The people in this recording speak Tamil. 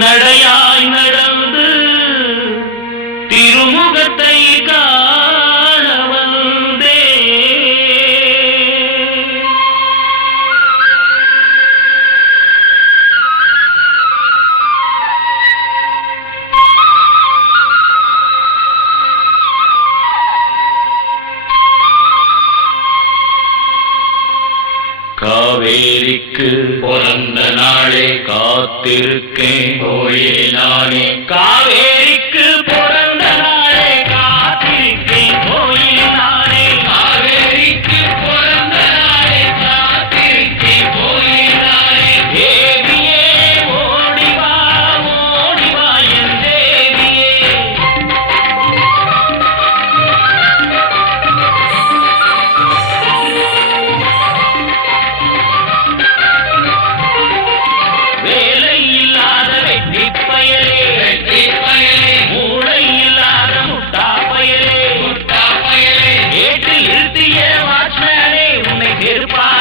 நடையாய் நடந்து திருமுகத்தை கா காவேரிக்கு பிறந்த நாளே காத்திருக்கேன். போயே நானே காவேரிக்கு நிறுத்திய வாட்ச்மேனே உன்னை கேட்பார்